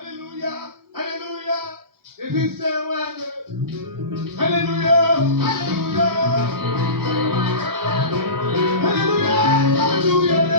Alléluia, Alléluia. Et puis c'est moi. Alléluia, Alléluia. Alléluia, Alléluia.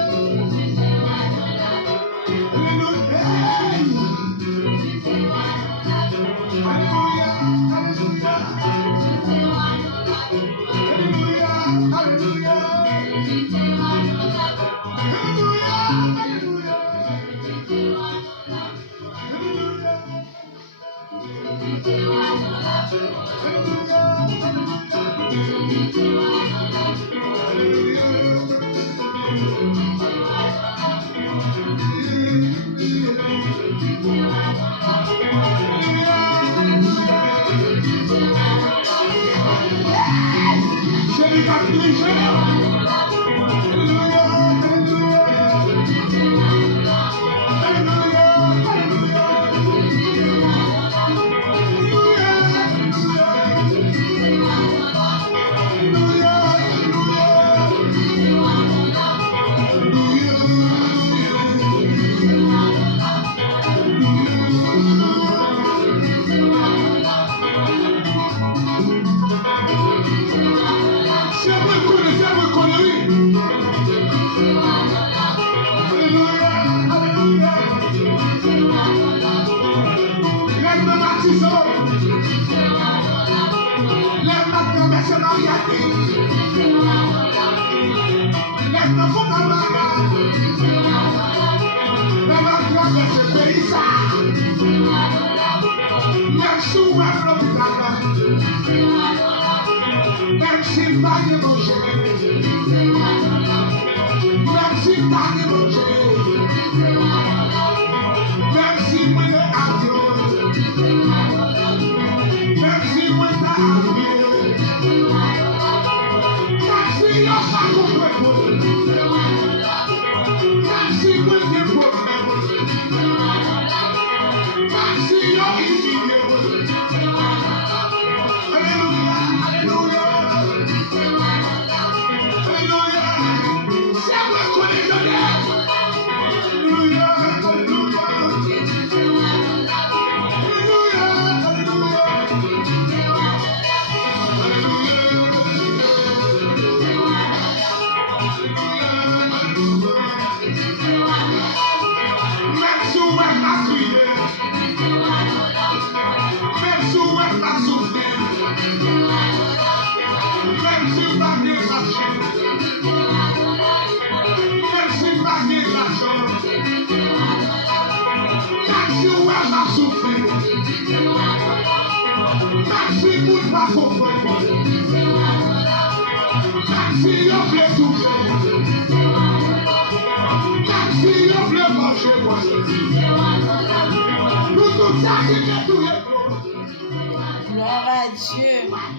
Gloire à Dieu.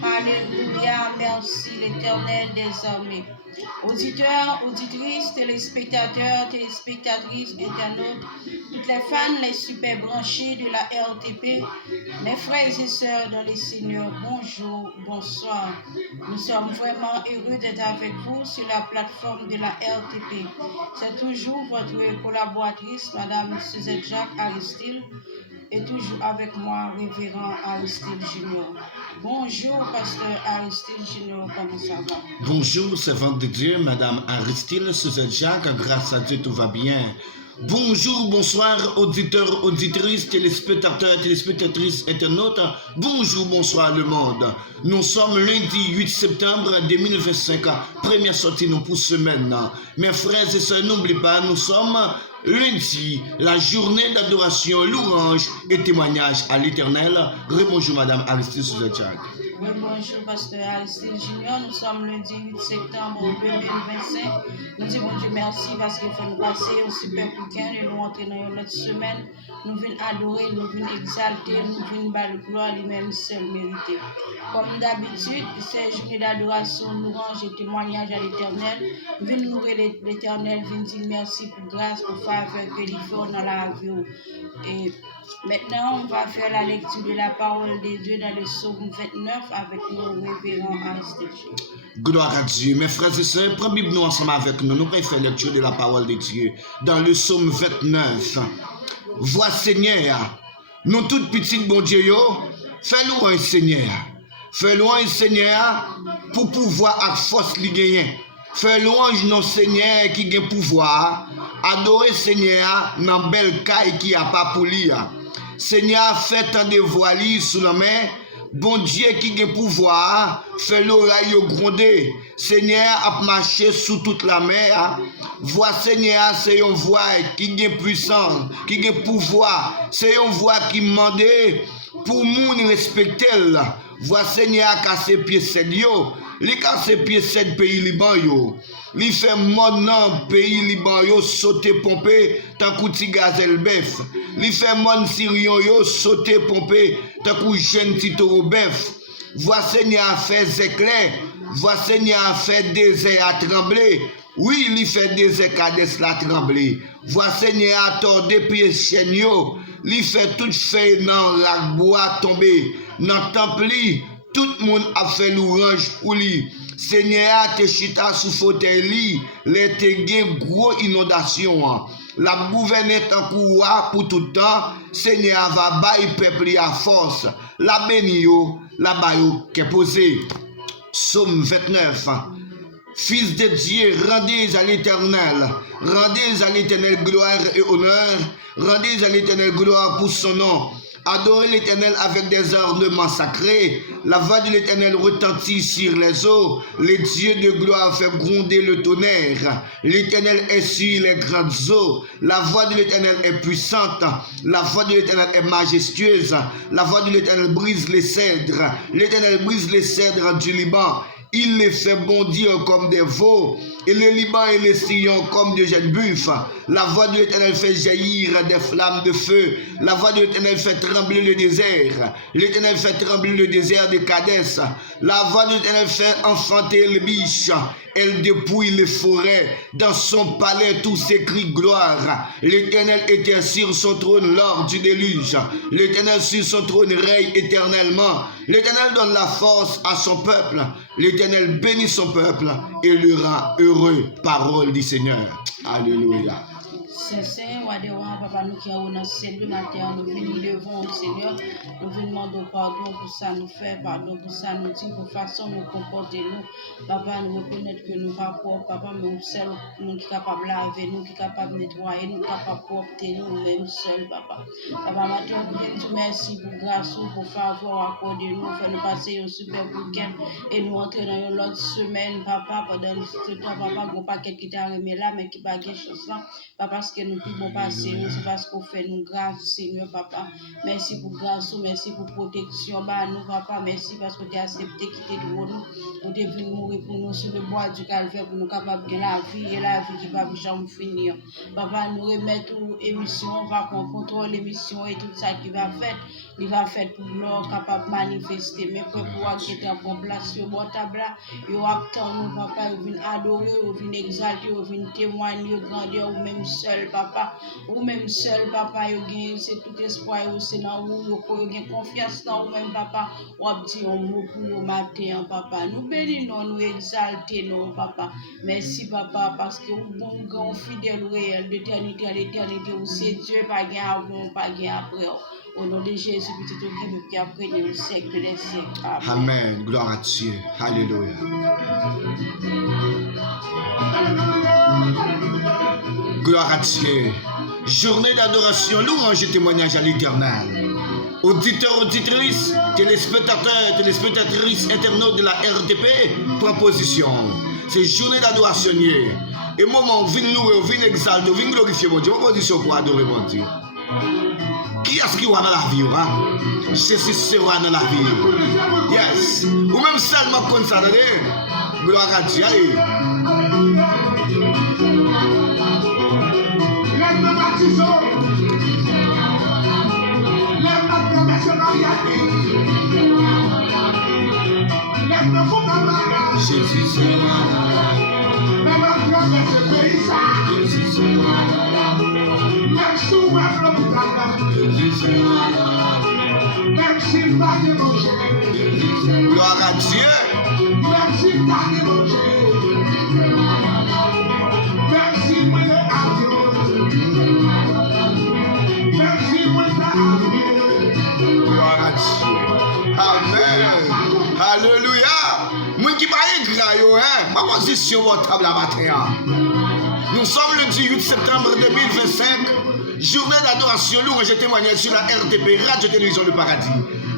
Alléluia. Merci l'Éternel des armées. Auditeurs, auditrices, téléspectateurs, téléspectatrices, internautes, toutes les fans, les super branchés de la RTP, mes frères et sœurs dans les Seigneurs, bonjour, bonsoir. Nous sommes vraiment heureux d'être avec vous sur la plateforme de la RTP. C'est toujours votre collaboratrice, Madame Suzette Jacques Aristide, et toujours avec moi, révérend Aristide Junior. Bonjour, pasteur Aristide Junior, comment ça va? Bonjour, servante de Dieu, Madame Aristide Suzette Jacques, grâce à Dieu, tout va bien. Bonjour, bonsoir, auditeurs, auditrices, téléspectateurs, téléspectatrices, internautes. Bonjour, bonsoir le monde. Nous sommes lundi 8 septembre 2025, première sortie nous pour semaine. Mes frères et sœurs, n'oubliez pas, nous sommes lundi, la journée d'adoration, louange et témoignage à l'Éternel. Rebonjour, Madame Aristide Suzette Jacques. Oui, bonjour, pasteur Aristide Junior. Nous sommes lundi 8 septembre 2025. Nous disons Dieu merci parce qu'il faut nous passer un super week-end et nous entrer dans notre semaine. Nous venons adorer, nous venons exalter, nous venons battre gloire lui-même seul mérité. Comme d'habitude, ces journées d'adoration, louange et témoignage à l'Éternel. Venons louer l'Éternel, venons dire merci pour grâce, pour faveur que l'il fait dans la vie. Et maintenant, on va faire la lecture de la parole de Dieu dans le psaume 29 avec nos révérends Aristide. Gloire à Dieu. Mes frères et sœurs, prenez Bible nous ensemble avec nous. Nous allons faire lecture de la parole de Dieu dans le psaume 29. voix Seigneur. Nous tout petites bon Dieu, fais louange Seigneur. Fais louange Seigneur pour pouvoir à force li gagner. Fais louange non Seigneur qui gagne pouvoir. Adorer Seigneur dans belle caille qui a pas pour lui. Seigneur fait tant de voiles sous la main. Bon Dieu qui a pouvoir, fait l'oreille gronder. Seigneur a marché sous toute la mer. Voix Seigneur, c'est une voix qui a puissance, qui a pouvoir. C'est une voix qui demande pour moun respecter. Voix Seigneur casse pieds sed yo. Li casse pieds sed pays Liban yo. Li fait mon nan pays Liban yo sauter pomper tant kouti gazel bœuf. Li fait mon Sirion yo sauter pomper tant kou jeune tito bœuf. Voix Seigneur fait éclair. Voix Seigneur fait désert à trembler. Oui, li fait désert Kades la trembler. Voix Seigneur a tordé pieds chien yo. Li fait toute feuille dans la bois tomber. Dans temple li, tout le monde a fait l'orange pour lui. Seigneur te chita sous fauteuil li, les te gen gros inondation. La gouvernette en courroie pour tout le temps. Seigneur va bailler peuple à force. La béni yo, la bayo qui est posé. Psaume 29. Fils de Dieu, rendez à l'Éternel. Rendez à l'Éternel gloire et honneur. Rendez à l'Éternel gloire pour son nom. Adorez l'Éternel avec des ornements sacrés. La voix de l'Éternel retentit sur les eaux. Les dieux de gloire fait gronder le tonnerre. L'Éternel est sur les grandes eaux. La voix de l'Éternel est puissante. La voix de l'Éternel est majestueuse. La voix de l'Éternel brise les cèdres. L'Éternel brise les cèdres du Liban. Il les fait bondir comme des veaux, et le Liban et les sillons comme de jeunes buffles. La voix de l'Éternel fait jaillir des flammes de feu. La voix de l'Éternel fait trembler le désert. L'Éternel fait trembler le désert de Kadès. La voix de l'Éternel fait enfanter les biches. Elle dépouille les forêts. Dans son palais, tout s'écrit gloire. L'Éternel était sur son trône lors du déluge. L'Éternel sur son trône règne éternellement. L'Éternel donne la force à son peuple. L'Éternel bénit son peuple et le rend heureux. Parole du Seigneur. Alléluia. Saint-Saint, papa, nous qui avons dans ce matin, nous venons devant le Seigneur, nous venons demander pardon pour ça nous faire, pardon pour ça nous dire, pour façon nous comporter nous. Papa, nous reconnaître que nous pas propres, papa, mais nous seuls, nous qui capables de laver, nous qui capables de nettoyer, nous capables de porter nous-mêmes seuls, papa. Papa, maintenant, nous voulons te merci pour grâce, pour faveur accordé nous, faire nous passer un super week-end et nous entrer dans une autre semaine, papa, pendant ce temps, papa, nous pas quelqu'un qui t'a remis là, mais qui pas quelque chose là, papa, parce que nous pouvons passer, c'est parce qu'on fait nous grâce, Seigneur, papa. Merci pour grâce, merci pour protection, bah, nous, papa. Merci parce que tu as accepté quitter de nous, pour te venir mourir pour nous sur le bois du calvaire, pour nous capables de la vie et la vie qui va jamais finir. Papa, nous remettre l'émission, on va contrôler l'émission et tout ça qui va faire. Il va faire pour nous capable de manifester, mais pour pouvoir quitter en place sur mon table, il va attendre nous, papa, il vient adorer, il vient exalter, il vient témoigner, grandeur, ou même seul, papa, ou même seul, papa, c'est tout espoir, c'est dans vous, il y a confiance dans vous-même, papa, ou a dit un mot pour le matin, papa. Nous bénissons, nous exaltons, papa. Merci, papa, parce que vous bon grand fidèle réel d'éternité à l'éternité, où c'est Dieu, pas gain avant, pas gain après. Au nom de Jésus, petit qui a pris le siècle des siècles. Amen. Gloire à Dieu. Alléluia. Gloire à Dieu. Journée d'adoration, louange et témoignage à l'Éternel. Auditeurs, auditrices, téléspectateurs, téléspectatrices, internautes de la RTP, proposition. C'est journée d'adoration. Et moment, vin louer, vin exalter, vin glorifier mon Dieu. Proposition pour adorer mon Dieu. Qui est-ce qui va dans la vie? Hein? Jésus sera dans la vie. Yes. Ou même seulement comme ça, gloire à Dieu. Allez. Jésus sera dans la vie. Jésus sera dans la vie. Gloire à Dieu. Merci, merci, Gloire à Dieu. Amen. Alléluia. Moi qui parle grand, hein, ma position au table la matin. Nous sommes le 18 septembre 2025, journée d'adoration louange et témoignage sur la RTP, Radio-Télévision Le Paradis.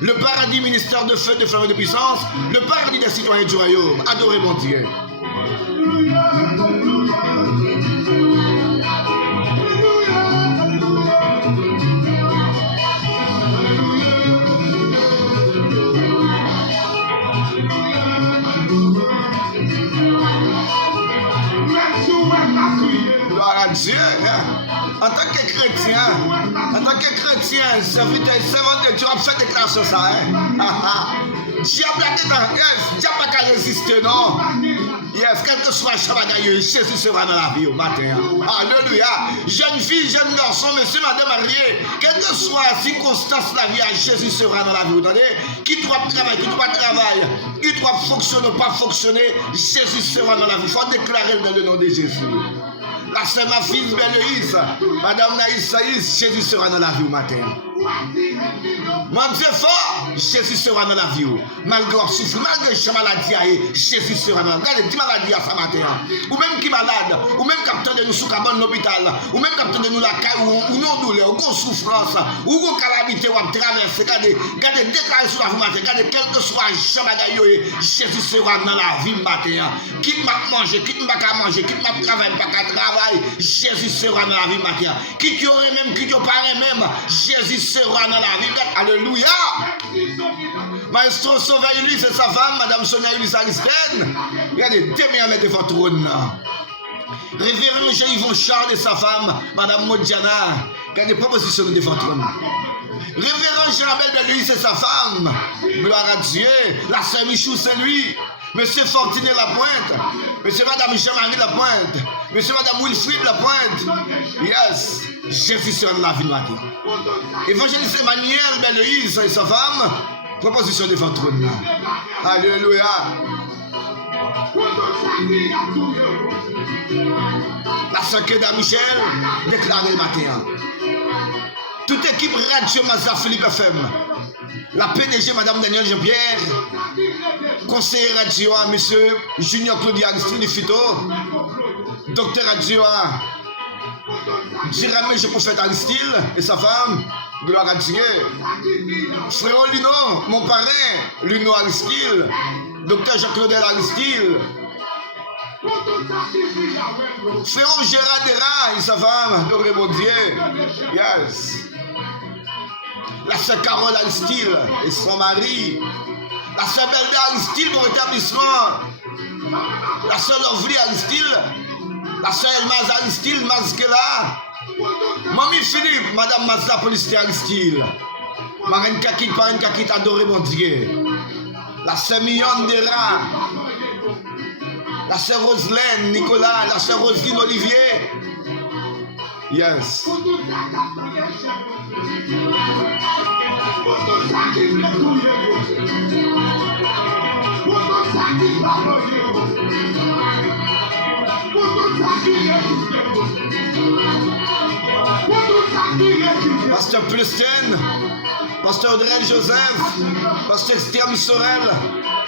Le Paradis, ministère de feu, de flamme et de puissance, le Paradis des citoyens du royaume. Adorez mon Dieu. Gloire à Dieu. En tant que chrétien, serviteur de Dieu, on fait déclaration ça. Diable n'a pas résister, non? Yes, quel que soit le chabagaille, Jésus sera dans la vie au matin. Alléluia. Jeune fille, jeune garçon, monsieur, madame mariée, quelle que soit la circonstance de la vie, Jésus sera dans la vie. Vous entendez? Qui doit travailler, qui doit travailler, qui doit fonctionner ou pas fonctionner, Jésus sera dans la vie. Il faut déclarer dans le nom de Jésus. La sœur, ma fille, Belle-Louise, madame Naïs Saïs, Jésus sera dans la vie au matin. Mon Dieu fort, Jésus sera dans la vie. Malgré le souffle, malgré la maladie, Jésus sera dans la vie. Regardez, 10 maladies à ce matin. Ou même qui malade, ou même capteur de nous sous cabane l'hôpital, ou même capteur de nous la caille, ou non douleur, ou non souffrance, ou non calamité, ou traverser. Regardez, déclarez sur la vie matin. Regardez, quel que soit le Jésus sera dans la vie matin. Quitte m'a manger, quitte m'a qu'à manger, quitte m'a travailler, pas qu'à travailler, Jésus sera dans la vie matin. Qui tu aurait même, qui tu paraît même, Jésus sera dans la vie. Alléluia. Maestro Sauveur Ulysse et sa femme, Madame Sonia Ulysse Aristène. Regardez, demain mettre devant trône. Révérend Yvon Charles et sa femme, Madame Modiana. Regardez, proposition devant trône. Révérend Jean-Abel Belle-Louise et sa femme. Gloire à Dieu. La sœur Michou Saint-Louis. Monsieur Fortinet Lapointe. Monsieur Madame Jean-Marie Lapointe. Monsieur Madame Wilfrid Lapointe. Yes. Jésus sera dans la vie matin. Évangéliste Emmanuel Belle-Louise et sa femme. Proposition devant trône. Alléluia. La sœur Keda Michel déclaré le matin. Toute équipe Radio Mazar Philippe FM. La PDG Madame Daniel Jean-Pierre. Conseiller radio Monsieur Junior Claudia Aristide Fito. Docteur radio Jérémie je prophète Aristide et sa femme. Gloire à Dieu. Frère Lino, mon parrain, Lino Aristide. Docteur Jacques-Claudel Aristide. Frère Gérard Dera et sa femme. Gloire mon Dieu. Yes. La sœur Carole Aristide et son mari. La sœur Belle Aristide pour établissement. La sœur Lovely Aristide. La sœur Elmaz Aristide, Mazkela. Mamie Philippe, Madame Mazda Police Aristide. Marine Kakit, Parine Kakit, adoré mon Dieu. La sœur Millionne Dera. La sœur Roselaine Nicolas. La sœur Roselyne Olivier. Yes. Pasteur Plestin, Pasteur Audrey Joseph, Pasteur Stiam Sorel,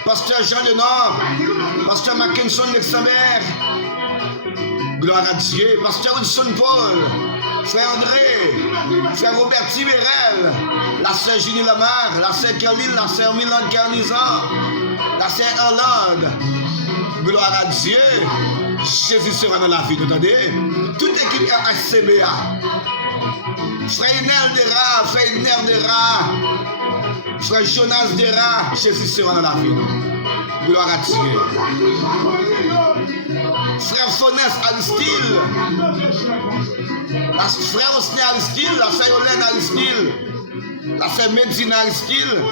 Pasteur Jean Lenore, Pasteur Mackinson Lexambert. Gloire à Dieu. Pasteur Wilson Paul, Frère André, Frère Robert Tibérel, la sœur Julie Lamar, la sœur Caroline, la sœur Milan Garnizan, la sœur Hollande. Gloire à Dieu. Jésus sera dans la vie, vous entendez? Toute équipe HCBA. Frère Nel Dera, Frère Ner Dera, Frère Jonas Dera, Jésus sera dans la vie. Gloire à Dieu. Frère Fonès Aristide, la frère Osné Aristide, la sœur Yolène Aristide, la sœur Medina Aristide,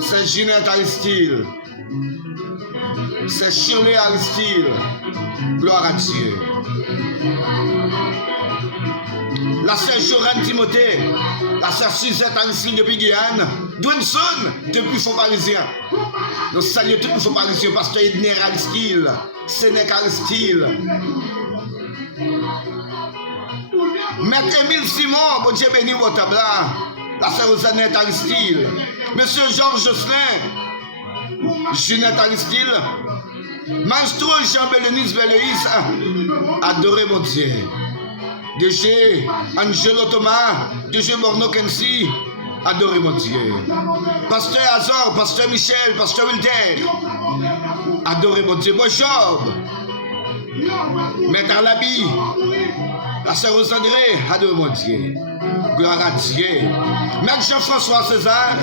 c'est Ginette Aristide, c'est Shirley Aristide. Gloire à Dieu. La sœur Jorane Timothée, la sœur Suzette Aristide depuis Guyane, Dwinson depuis Font-Parisien. Nous saluons tous les Font-Parisiens, Pasteur Edner Aristide, Sénèque Aristide. Maître Émile Simon, bon Dieu béni votre table là. La sœur Rosanette Aristide. Monsieur Georges Josselin. Jeanette Aristide. Maestro Jean-Bélénis Béléis. Adorez mon Dieu. DG Angelo Thomas. DG Borno Kensi. Adorez mon Dieu. Pasteur Azor, Pasteur Michel, Pasteur Wilder. Adorez mon Dieu. Bon Job. Maître Alabi. La sœur Rosandré. Adorez mon Dieu. Gloire à Dieu. Maître Jean-François César.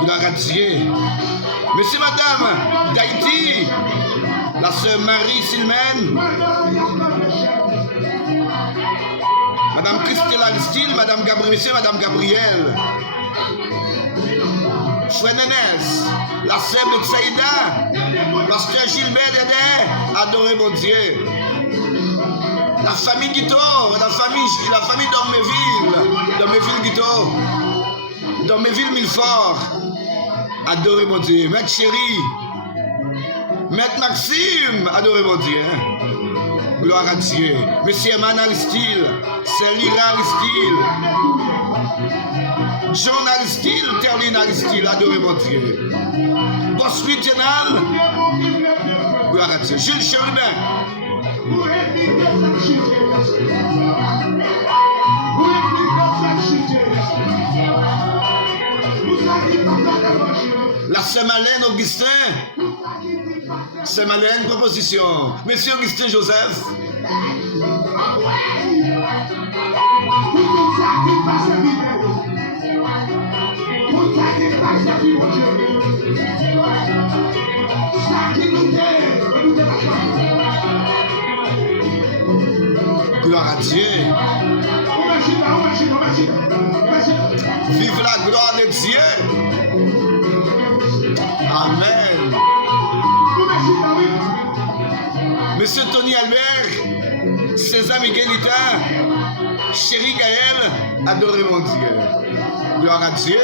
Gloire à Dieu. Monsieur, madame d'Haïti. La sœur Marie Silmène. Madame Christelle Aristide. Madame Gabriel. Monsieur, madame Gabrielle. Frère Nénès. La sœur Betsaïda. Pasteur Gilbert Dédé. Adorez mon Dieu. La famille Guito. La famille Dorméville Guito. Dorméville Milfort. Adorez mon Dieu. Maître Chéri. Maître Maxime. Adorez mon Dieu. Gloire à Dieu. Monsieur Eman Aristide. C'est Lyra Aristide. John Aristide. Terline Aristide. Adorez mon Dieu. Boss Régional. Gloire à Dieu. Jules Chérubin. La Saint-Malène Augustin. Saint-Malène proposition. Monsieur Augustin Joseph. Gloire à Dieu. Vive la gloire de Dieu. Amen. Monsieur Tony Albert, César Miguelita, Chéri Gaël, adorez mon Dieu. Gloire à Dieu.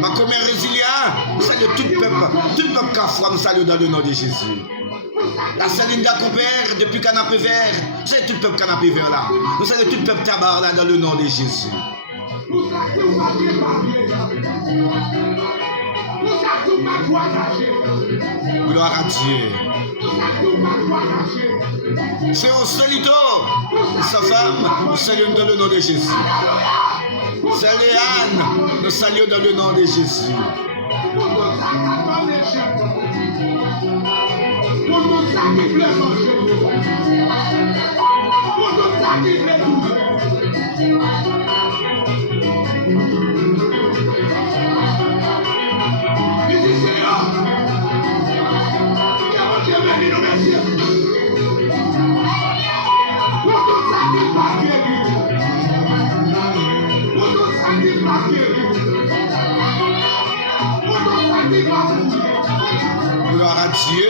Ma commère Résilia, salue tout le peuple qui a foi, nous saluons dans le nom de Jésus. La Salinda Coupère, depuis Canapé Vert, c'est tout le peuple Canapé Vert là. Nous saluons tout le peuple Tabar là dans le nom de Jésus. Gloire à Dieu. C'est au solito, sa femme, nous saluons dans le nom de Jésus. C'est Léane, nous saluons dans le nom de Jésus. Gloire à Dieu.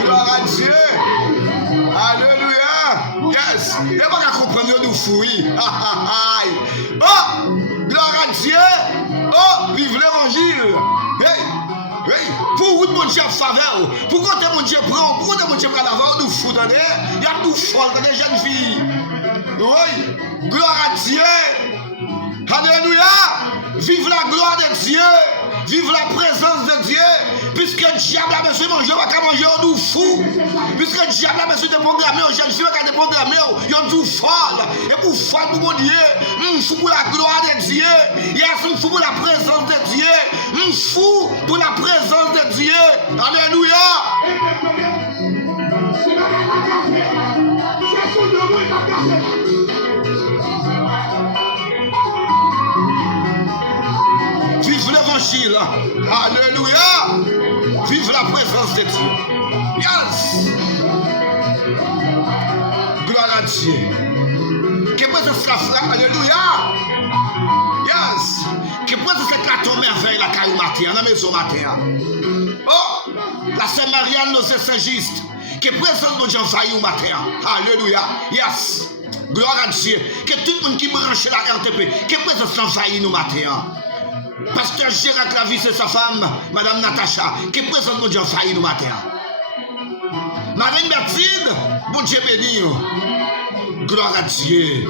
Gloire à Dieu. Alléluia. Yes. Et pas qu'à comprendre nous fouilles. Oh, gloire à Dieu. Oh, vive l'évangile. Hey. Hey. Pour vous, mon Dieu, faveur. Pour quand mon Dieu prend, pour quand mon Dieu prend l'avant, nous fout dans il y a tout folle dans des jeunes filles. Oui. Gloire à Dieu. Alléluia. Vive la gloire de Dieu. Vive la présence de Dieu. Puisque le diable a besoin de manger, on va manger, on nous fout. Puisque le diable a besoin de programmer, aux jeunes filles, on va déprogrammer, on nous folle. Et pour folle, pour mon Dieu, on fout pour la gloire de Dieu. On fout pour la présence de Dieu. On fout pour la présence de Dieu. Alléluia. Vive l'évangile. Alléluia. Vive la présence de Dieu. Yes. Gloire à Dieu. Que présence la frappe. Alléluia. Yes. Que présence est ton merveille la caille matin, dans la maison matin. Oh, la Sainte Marianne nous est Saint-Juste. Que présence de Dieu envahit au matin. Alléluia. Yes. Gloire à Dieu. Que tout le monde qui branche la RTP, que présence envahit nous matin. Pasteur Gérard Clavis et sa femme, Madame Natacha, que présence de Dieu envahit nous matin. Marine Bertide, bon Dieu béni. Gloire à Dieu.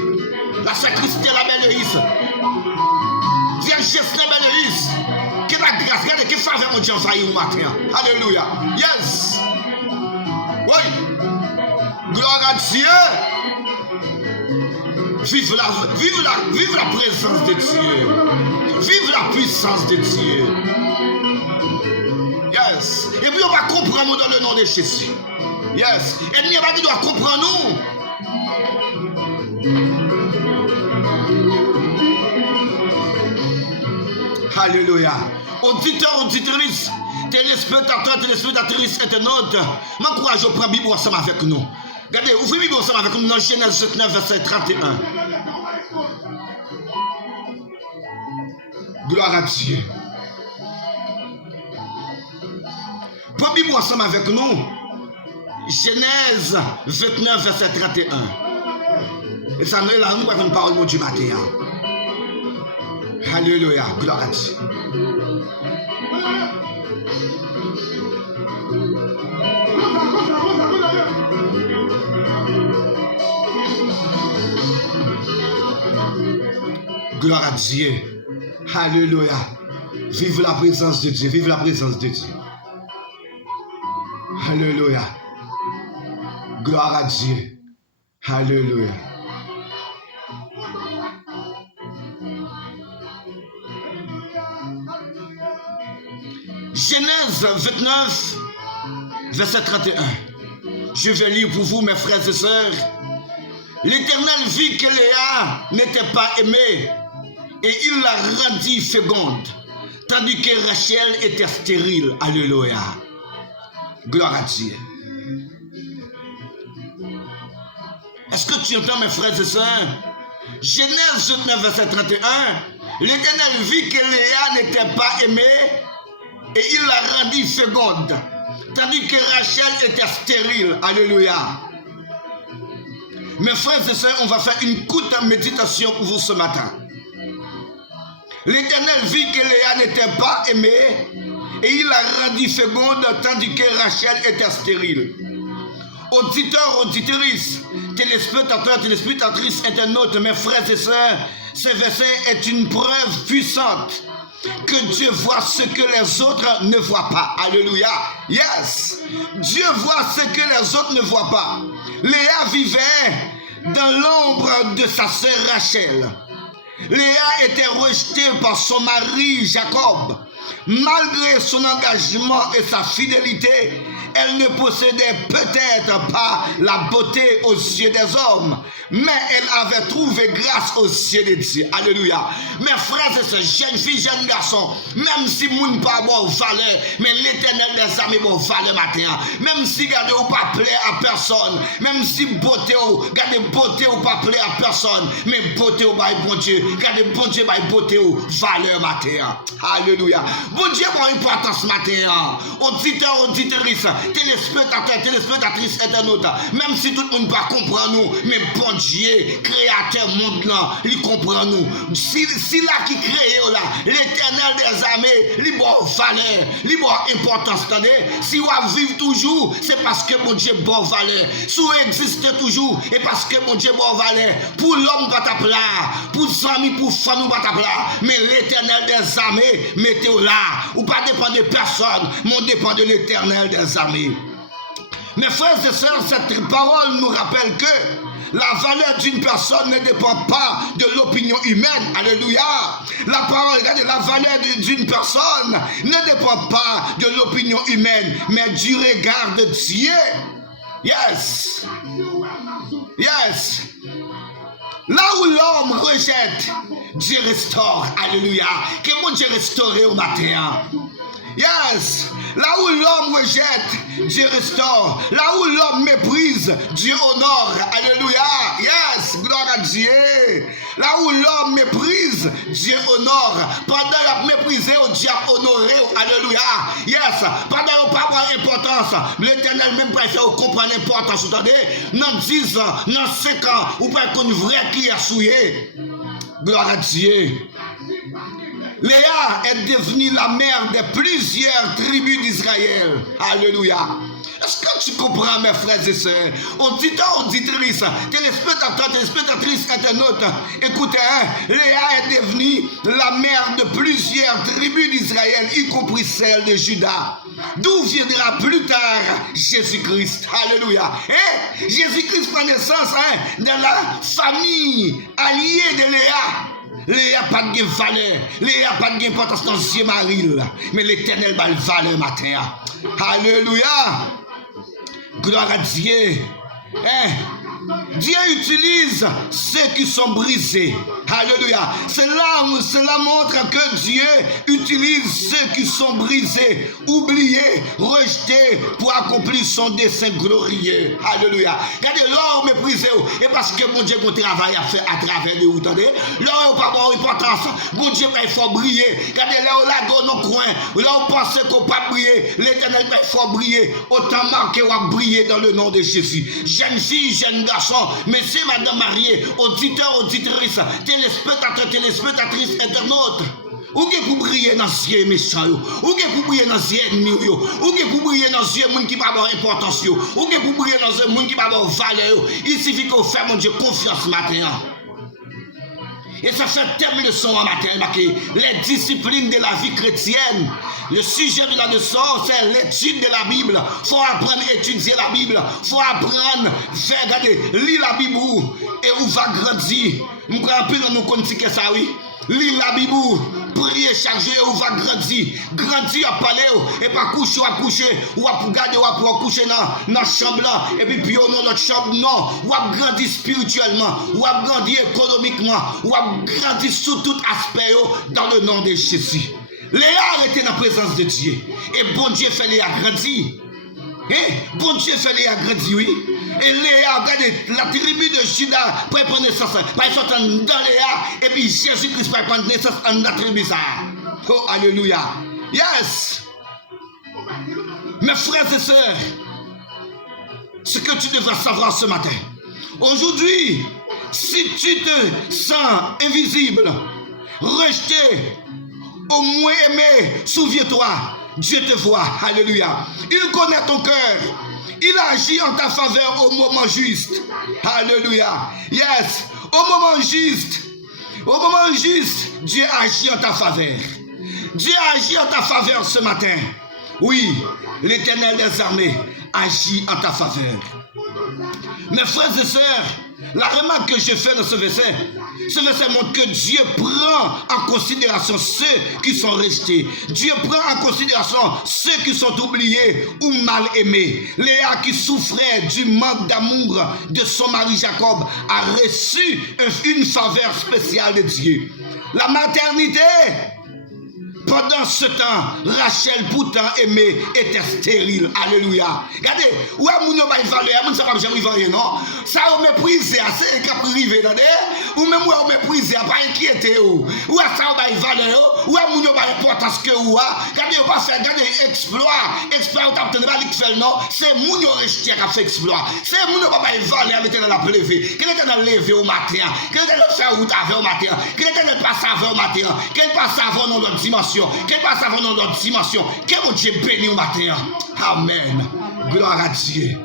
La sacristie la Belle-Elis. Vierge Gessner Belle-Elis. Que la grâce, regardez, que faveur mon Dieu envahit au matin. Alléluia. Yes. Oui. Gloire à Dieu. Vive la présence de Dieu. Vive la puissance de Dieu. Yes. Et puis on va comprendre dans le nom de Jésus. Yes. Et nous va doit comprendre nous. Alléluia. Auditeurs, auditrices, téléspectateurs, téléspectatrices, internautes, m'encourage à prendre la Bible ensemble avec nous. Regardez, ouvrez la Bible ensemble avec nous dans Genèse 29, verset 31. Gloire à Dieu. Prenez la Bible ensemble avec nous. Genèse 29, verset 31. Et ça nous est là, nous avons une parole de Dieu matin. Alléluia, gloire à Dieu. Gloire à Dieu. Alléluia. Vive la présence de Dieu. Vive la présence de Dieu. Alléluia. Gloire à Dieu. Alléluia. Genèse 29, verset 31. Je vais lire pour vous, mes frères et sœurs. L'Éternel vit que Léa n'était pas aimée et il la rendit féconde, tandis que Rachel était stérile. Alléluia. Gloire à Dieu. Est-ce que tu entends, mes frères et sœurs? Genèse 29, verset 31. L'Éternel vit que Léa n'était pas aimée et il la rendit féconde, tandis que Rachel était stérile. Alléluia. Mes frères et sœurs, on va faire une courte méditation pour vous ce matin. L'Éternel vit que Léa n'était pas aimée et il la rendit féconde, tandis que Rachel était stérile. Auditeurs, auditrices, téléspectateurs, téléspectatrices, internautes, mes frères et sœurs, ce verset est une preuve puissante que Dieu voit ce que les autres ne voient pas. Alléluia. Yes. Dieu voit ce que les autres ne voient pas. Léa vivait dans l'ombre de sa sœur Rachel. Léa était rejetée par son mari Jacob. Malgré son engagement et sa fidélité, elle ne possédait peut-être pas la beauté aux yeux des hommes, mais elle avait trouvé grâce aux yeux de Dieu. Alléluia. Mes frères et sœurs, jeunes filles, jeunes garçons, même si moun pas bon valeur, mais l'Éternel des armées bon valeur matin. Même si gardez ou pas plaît à personne, même si beauté ou gardez beauté ou pas plaît à personne, mais beauté ou bail bon Dieu, gardez bon Dieu bail beauté ou valeur matin. Alléluia. Bon Dieu bon importance matin. Auditeurs, auditrices, téléspectateurs, téléspectatrices, internautes, même si tout le monde pas comprend nous, mais bon Dieu, créateur monde là, il comprend nous. Si là qui crée là, l'Éternel des armées, il bon valeur, il bon importance, attendez. Si vous vivez toujours, c'est parce que mon Dieu bon valeur. Si vous existez toujours, et parce que mon Dieu bon valeur. Pour l'homme pas ta plat, pour les amis, pour les familles pas ta plat, mais l'Éternel des armées, mettez-vous là. Ou pas dépend de personne, mais on dépend de l'Éternel des armées. Mes frères et sœurs, cette parole nous rappelle que la valeur d'une personne ne dépend pas de l'opinion humaine. Alléluia. La parole, regardez, la valeur d'une personne ne dépend pas de l'opinion humaine, mais du regard de Dieu. Yes. Yes. Là où l'homme rejette, Dieu restaure. Alléluia. Que mon Dieu restaure au matin. Yes. Là où l'homme rejette, Dieu restaure. Là où l'homme méprise, Dieu honore. Alléluia. Yes. Gloire à Dieu. Là où l'homme méprise, Dieu honore. Pendant la méprisé, Dieu a honoré. Alléluia. Yes. Pendant qu'on pas avoir importance, l'Éternel même préfère comprendre l'importance. Vous entendez? Dans 10 ans, dans 5 ans, ou pas qu'on vrai qui est souillé. Gloire à Dieu. Léa est devenue la mère de plusieurs tribus d'Israël. Alléluia. Est-ce que tu comprends, mes frères et sœurs? Auditeurs, auditrices, téléspectateurs, téléspectatrices, internautes, écoutez, Léa est devenue la mère de plusieurs tribus d'Israël, y compris celle de Juda. D'où viendra plus tard Jésus-Christ. Alléluia. Et Jésus-Christ prend naissance dans la famille alliée de Léa. Léa n'a pas de valeur, Léa n'a pas d'importance dans ce mari, mais l'Éternel va le valeur matin. Alléluia. Gloire à Dieu. Dieu utilise ceux qui sont brisés. Alléluia. Cela montre que Dieu utilise ceux qui sont brisés, oubliés, rejetés pour accomplir son dessein glorieux. Alléluia. Regardez, l'homme méprisé, et parce que mon Dieu, mon travail a fait à travers de vous, attendez. L'homme n'a pas d'importance. Mon Dieu, il faut briller. Regardez, là où la go dans coin, là où on pense qu'on ne peut pas briller, l'Éternel, il faut briller. Autant marqué ou briller dans le nom de Jésus. Jeune fille, jeune garçon, messieurs, madame mariée, auditeurs, auditrices, téléspectateurs, téléspectatrices, internautes. Ou que pour briller dans les yeux méchants, ou que pour briller dans les yeux ennemis, ou que pour briller dans les yeux gens qui n'ont pas d'importance, ou que pour briller dans les yeux gens qui n'ont pas de valeur. Il suffit qu'on fasse, mon Dieu, confiance matin. Et ça fait thème de leçon en matin, les disciplines de la vie chrétienne. Le sujet de la leçon, c'est l'étude de la Bible. Il faut apprendre à étudier la Bible. Il faut apprendre à regarder, lire la Bible et où va grandir. Je me rappelle dans nos comptes que ça, oui. Lire la Bible, prier chaque jour, où va grandir. Grandir à parler, et pas coucher ou à coucher, ou à garder, ou à coucher dans la chambre là, et puis dans notre chambre, non. Ou à grandir spirituellement, ou à grandir économiquement, ou à grandir sous tout aspect dans le nom de Jésus. Léa était dans la présence de Dieu. Et bon Dieu fait Léa grandir. Bon Dieu fait Léa grandir, oui. Et Léa, regardez, la tribu de Juda pour prendre naissance. Par exemple, dans Léa, et puis Jésus-Christ pour prendre naissance dans la tribu ça. Oh, alléluia. Yes. Mes frères et sœurs, ce que tu devrais savoir ce matin. Aujourd'hui, si tu te sens invisible, rejeté, au moins aimé, souviens-toi, Dieu te voit. Alléluia. Il connaît ton cœur. Il agit en ta faveur au moment juste. Alléluia. Yes. Au moment juste, Dieu agit en ta faveur. Dieu agit en ta faveur ce matin. Oui, l'Éternel des armées agit en ta faveur. Mes frères et sœurs, la remarque que je fais dans ce verset montre que Dieu prend en considération ceux qui sont rejetés. Dieu prend en considération ceux qui sont oubliés ou mal aimés. Léa, qui souffrait du manque d'amour de son mari Jacob, a reçu une faveur spéciale de Dieu. La maternité. Pendant ce temps, Rachel, pourtant aimée, était stérile. Alléluia. Regardez, où est-ce que vous avez valeur? Vous ne savez pas jamais valeur, non? Ça, vous méprisez, c'est qui a privé, ou même vous méprisez, pas inquiété. Où est-ce que vous avez valeur? Où est-ce que vous avez importance que vous avez? Regardez, vous pas faire, regardez, exploit, vous n'avez pas dit que non? C'est mon rejeté qui a fait exploit. C'est mon qui a valeur, qui dans la lever. Quel était dans le lever au matin? Quel était le faire route avec au matin? Quel était le passage au matin? Quel passage dans notre dimension? Quel passe avant dans notre dimension? Que mon Dieu bénisse au matin. Amen. Gloire à Dieu.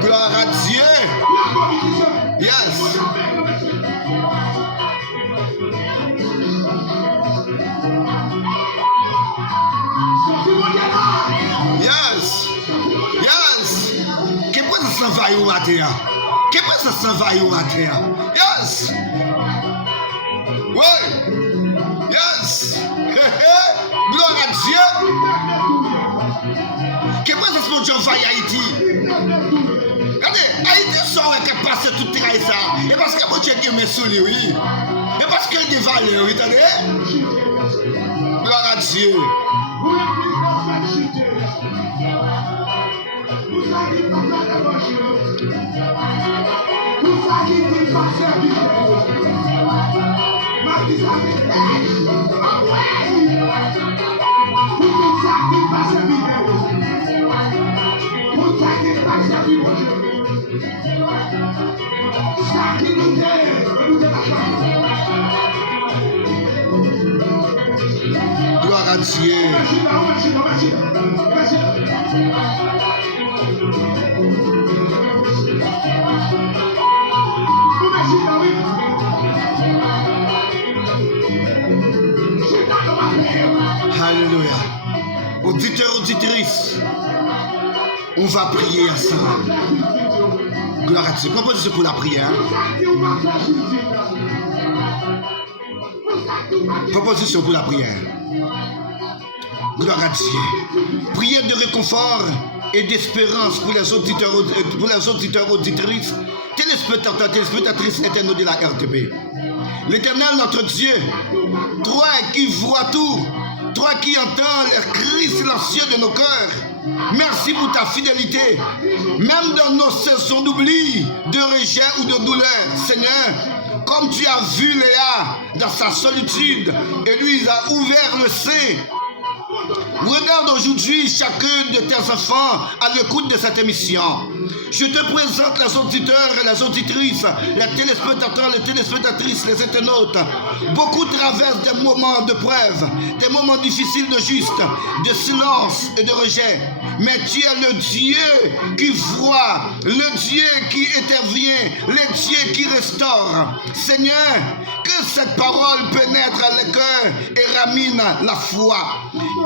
Gloire à Dieu. Yes. Yes. Yes. Que pode s'en vai o matin? Que présence envahit au matin. Yes. Oui. Yes. Gloire à Dieu. Que présence mon Dieu envahit Haïti. Regardez, Haïti sort et qu'elle passe tout le ça. Et parce que mon Dieu qui me soulie, oui. Et parce qu'il y a des valeurs, oui, attendez. Gloire à Dieu. Gloire à Dieu. Alléluia. Auditeurs, auditrices, on va prier ensemble. Gloire à Dieu. Proposition pour la prière. Proposition pour la prière. Gloire à Dieu. Prière de réconfort et d'espérance pour les auditeurs, auditrices, téléspectateurs, téléspectatrices internautes de la RTP. L'Éternel, notre Dieu, toi qui vois tout, toi qui entends les cris silencieux de nos cœurs, merci pour ta fidélité, même dans nos saisons d'oubli, de rejet ou de douleur. Seigneur, comme tu as vu Léa dans sa solitude et lui a ouvert le sein, regarde aujourd'hui chacun de tes enfants à l'écoute de cette émission. Je te présente les auditeurs et les auditrices, les téléspectateurs, les téléspectatrices, les internautes. Beaucoup traversent des moments de preuve, des moments difficiles de juste, de silence et de rejet. Mais tu es le Dieu qui voit, le Dieu qui intervient, le Dieu qui restaure. Seigneur, que cette parole pénètre les cœurs et ramène la foi.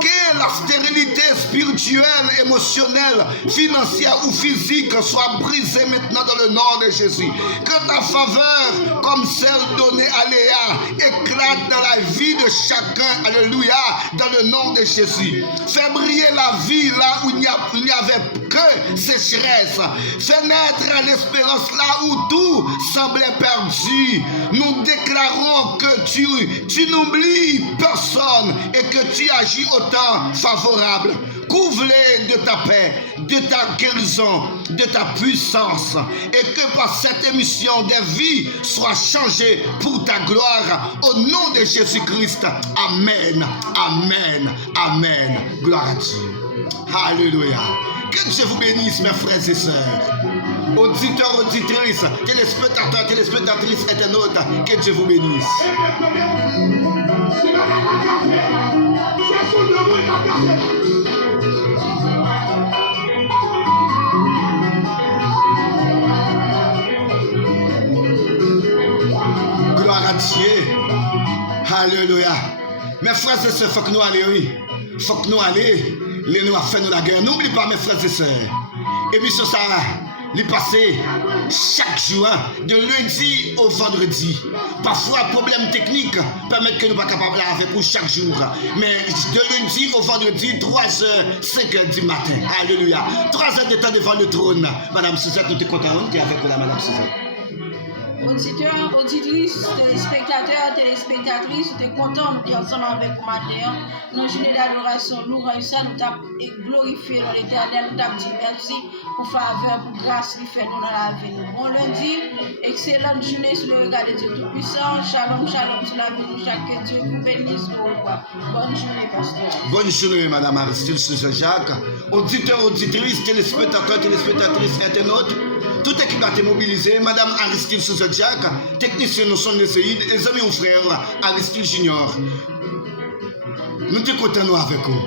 Que la stérilité spirituelle, émotionnelle, financière ou physique soit brisée maintenant dans le nom de Jésus. Que ta faveur, comme celle donnée à Léa, éclate dans la vie de chacun. Alléluia, dans le nom de Jésus. Fais briller la vie là où il n'y avait que sécheresse. Fais naître l'espérance là où tout semblait perdu. Nous déclarons que tu n'oublies personne et que tu agis autant favorable. Couvre-les de ta paix, de ta guérison, de ta puissance, et que par cette émission des vies soient changées pour ta gloire au nom de Jésus-Christ. Amen, amen, amen. Gloire à Dieu. Alléluia. Que Dieu vous bénisse, mes frères et sœurs. Auditeurs, auditrices, téléspectateurs, téléspectatrices, internautes, que Dieu vous bénisse. Gloire à Dieu. Alléluia. Mes frères et sœurs, il faut que nous allions, oui. Il faut que nous allions. Les nous a fait nous la guerre. N'oublie pas, mes frères et sœurs. Et puis sur ça, les passé chaque jour, de lundi au vendredi. Parfois, problème technique permet que nous ne soyons pas capables de faire pour chaque jour. Mais de lundi au vendredi, 3h, 5h du matin. Alléluia. 3 heures de temps devant le trône. Madame Suzette, nous te contents, tu es avec la Madame Suzette. Auditeurs, auditrices, téléspectateurs, téléspectatrices, nous sommes contents de ensemble avec vous matin. Nous journée d'adoration, nous réussissons, nous avons glorifié l'Éternel, nous avons dit merci pour faveur, pour grâce qu'il fait nous dans la vie. Bon lundi, excellente journée sur le regard de Dieu Tout-Puissant. Shalom, shalom sur la vie de chaque Dieu vous bénisse, nous revoit. Bonne journée, pasteur. Bonne journée, Madame Aristide Jacques. Auditeurs, auditrices, téléspectateurs, téléspectatrices, internautes. Toute équipe a été mobilisée. Madame Aristide Jacques, technicien nous sommes les amis ou frères Aristide Junior. Nous te contents avec vous.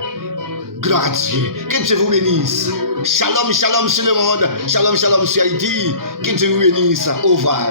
Gloire à Dieu. Que Dieu vous bénisse. Shalom, shalom sur le monde. Shalom, shalom sur Haïti. Que Dieu vous bénisse. Au revoir.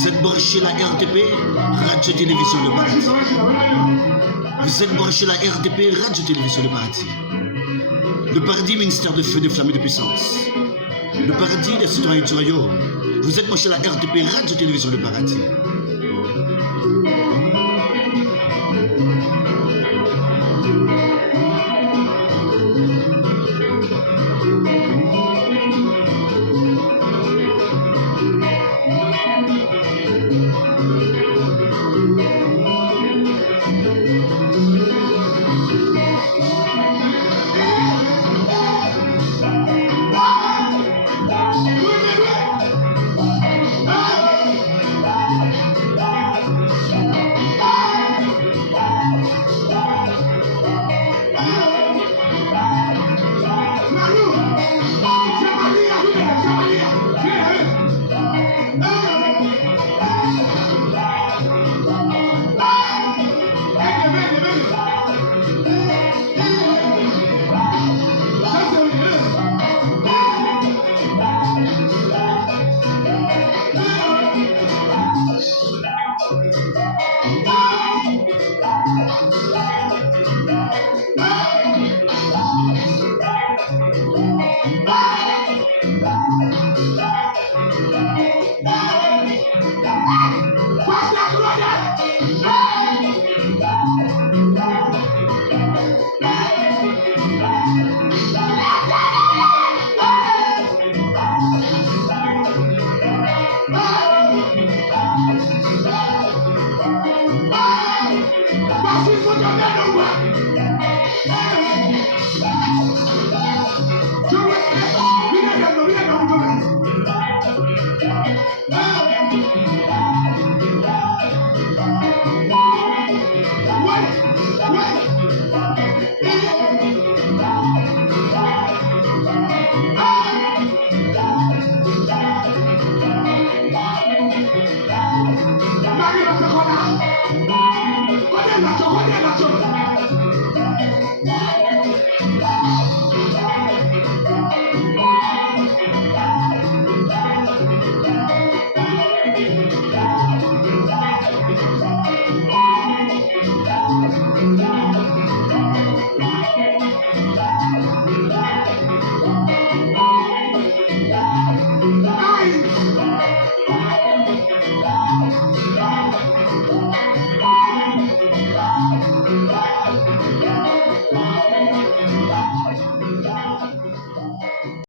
Vous êtes branché la RTP, Radio Télévision Le Paradis. Vous êtes branché la RTP, Radio Télévision Le Paradis. Le Paradis, ministère de feu, de flamme et de puissance. Le Paradis, des citoyens du royaume. Vous êtes branché la RTP, Radio Télévision Le Paradis.